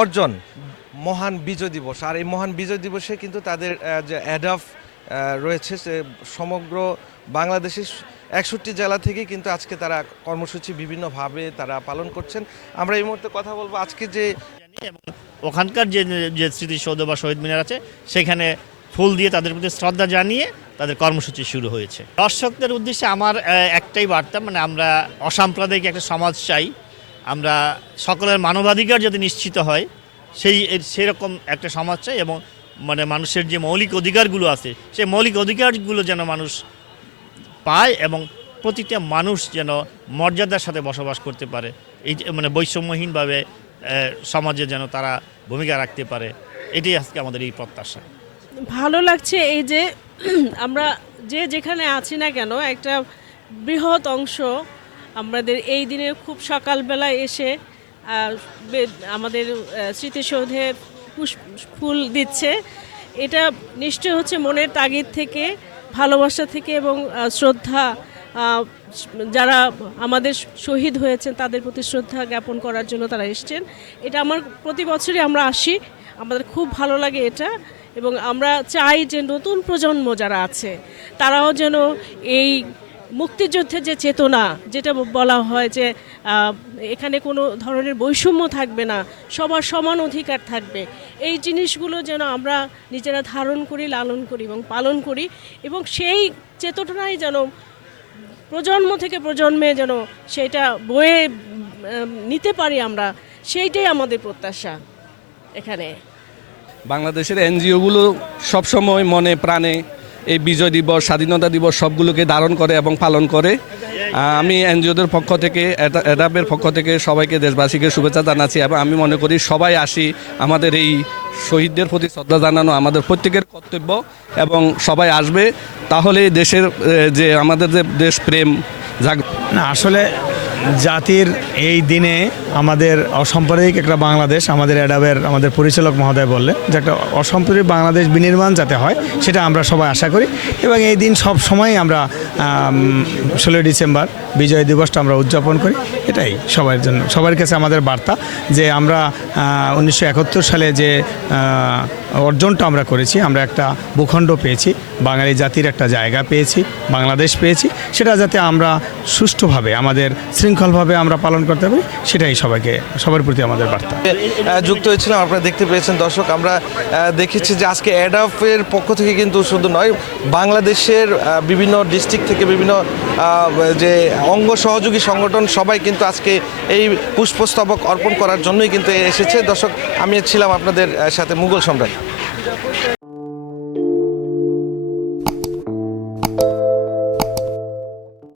অর্জন, মহান বিজয় দিবস। আর এই মহান বিজয় দিবসে কিন্তু তাদের যে অ্যাডাফ রয়েছে, সে সমগ্র বাংলাদেশের একষট্টি জেলা থেকে কিন্তু আজকে তারা কর্মসূচি বিভিন্নভাবে তারা পালন করছেন। আমরা এই মুহূর্তে কথা বলব আজকে যে ওখানকার যে যে স্মৃতিসৌধ বা শহীদ মিনার আছে, সেখানে ফুল দিয়ে তাদের প্রতি শ্রদ্ধা জানিয়ে তাদের কর্মসূচি শুরু হয়েছে। দর্শকদের উদ্দেশ্যে আমার একটাই বার্তা মানে আমরা অসাম্প্রদায়িক একটা সমাজ চাই। আমরা সকলের মানবাধিকার যাতে নিশ্চিত হয়, সেই সেরকম একটা সমাজ চাই এবং মানে মানুষের যে মৌলিক অধিকারগুলো আছে, সেই মৌলিক অধিকারগুলো যেন মানুষ পায় এবং প্রতিটা মানুষ যেন মর্যাদার সাথে বসবাস করতে পারে। এই মানে বৈষম্যহীনভাবে সমাজে যেন তারা ভূমিকা রাখতে পারে, এটাই আজকে আমাদের এই প্রত্যাশা। ভালো লাগছে এই যে, আমরা যে যেখানে আছি না কেন, একটা বৃহৎ অংশ আমাদের এই দিনে খুব সকালবেলায় এসে আমাদের স্মৃতিসৌধে পুষ্প ফুল দিচ্ছে। এটা নিশ্চয় হচ্ছে মনের তাগিদ থেকে, ভালোবাসা থেকে এবং শ্রদ্ধা যারা আমাদের শহীদ হয়েছেন তাদের প্রতি শ্রদ্ধা জ্ঞাপন করার জন্য তারা এসছেন। এটা আমার, প্রতি বছরই আমরা আসি। আমাদের খুব ভালো লাগে এটা এবং আমরা চাই যে নতুন প্রজন্ম যারা আছে, তারাও যেন এই মুক্তিযুদ্ধের যে চেতনা, যেটা বলা হয় যে এখানে কোনো ধরনের বৈষম্য থাকবে না, সবার সমান অধিকার থাকবে। এই জিনিসগুলো যেন আমরা নিজেরা ধারণ করি, লালন করি এবং পালন করি এবং সেই চেতনাই যেন প্রজন্ম থেকে প্রজন্মে যেন সেটা বয়ে নিতে পারি আমরা, সেইটাই আমাদের প্রত্যাশা এখানে। বাংলাদেশের এনজিওগুলো সবসময় মনে, প্রাণে এই বিজয় দিবস, স্বাধীনতা দিবস সবগুলোকে ধারণ করে এবং পালন করে। আমি এনজিওদের পক্ষ থেকে অ্যাডাপের পক্ষ থেকে সবাইকে, দেশবাসীকে শুভেচ্ছা জানাচ্ছি এবং আমি মনে করি সবাই আসি আমাদের এই শহীদদের প্রতি শ্রদ্ধা জানানো আমাদের প্রত্যেকের কর্তব্য এবং সবাই আসবে। তাহলে দেশের যে আমাদের যে দেশপ্রেম জাগ না, আসলে জাতির এই দিনে আমাদের অসাম্প্রদায়িক একটা বাংলাদেশ আমাদের অ্যাডাবের আমাদের পরিচালক মহোদয় বললেন যে একটা অসাম্প্রদায়িক বাংলাদেশ বিনির্মাণ যাতে হয়, সেটা আমরা সবাই আশা করি। এবং এই দিন সব সময় আমরা ষোলোই ডিসেম্বর বিজয় দিবসটা আমরা উদযাপন করি। এটাই সবার জন্য, সবার কাছে আমাদের বার্তা যে আমরা উনিশশো একাত্তর সালে যে অর্জনটা আমরা করেছি, আমরা একটা ভূখণ্ড পেয়েছি, বাঙালি জাতির একটা জায়গা পেয়েছি, বাংলাদেশ পেয়েছি, সেটা যাতে আমরা সুষ্ঠুভাবে আমাদের শৃঙ্খলভাবে আমরা পালন করতে পারি, সেটাই সবাইকে, সবার প্রতি আমাদের বার্তা। যুক্ত হয়েছিলাম, আপনারা দেখতে পেয়েছেন, দর্শক, আমরা দেখেছি যে আজকে অ্যাডাফের পক্ষ থেকে কিন্তু শুধু নয়, বাংলাদেশের বিভিন্ন ডিস্ট্রিক্ট থেকে বিভিন্ন যে অঙ্গ সহযোগী সংগঠন, সবাই কিন্তু আজকে এই পুষ্পস্তবক অর্পণ করার জন্যই কিন্তু এসেছে। দর্শক, আমি ছিলাম আপনাদের সাথে মুঘল সম্রাট।